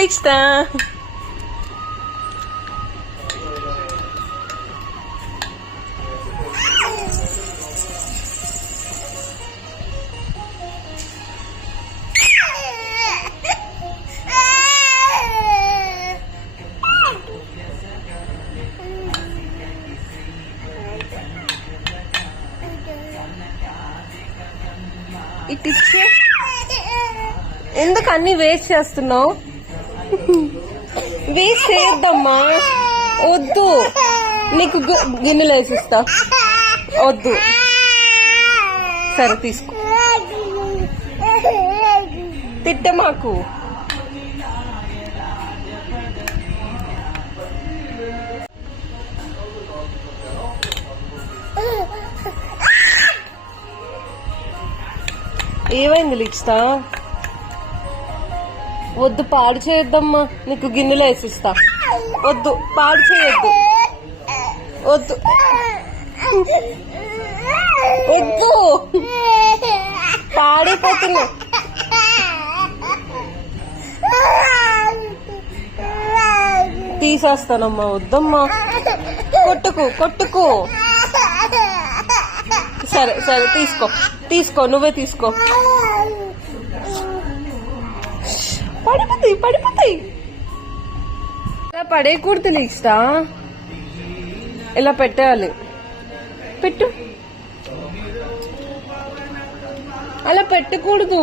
దీక్షిత ఇటు ఇచ్చే. ఎందుకు అన్ని వేస్ట్ చేస్తున్నావు? వేస్ట్ వద్దు. నీకు గిన్నెలు వేసిస్తా. వద్దు. సరే తీసుకో. తిట్ట మాకు. ఏమైంది లిక్స్తా వద్దు పాడు చేయొద్దమ్మా. నీకు గిన్నెలు వేసిస్తా. వద్దు పాడు చేయొద్దు. వద్దు. వద్దు. పాడైపోతున్నా. తీసేస్తానమ్మా వద్దమ్మా. కొట్టుకు కొట్టుకు. సరే సరే తీసుకో. తీసుకో నువ్వే తీసుకో. పడిపోతాయి పడిపోతాయి. ఇలా పడేయకూడదు నెక్స్ట్ ఇలా పెట్టేయాలి పెట్టు. అలా పెట్టకూడదు.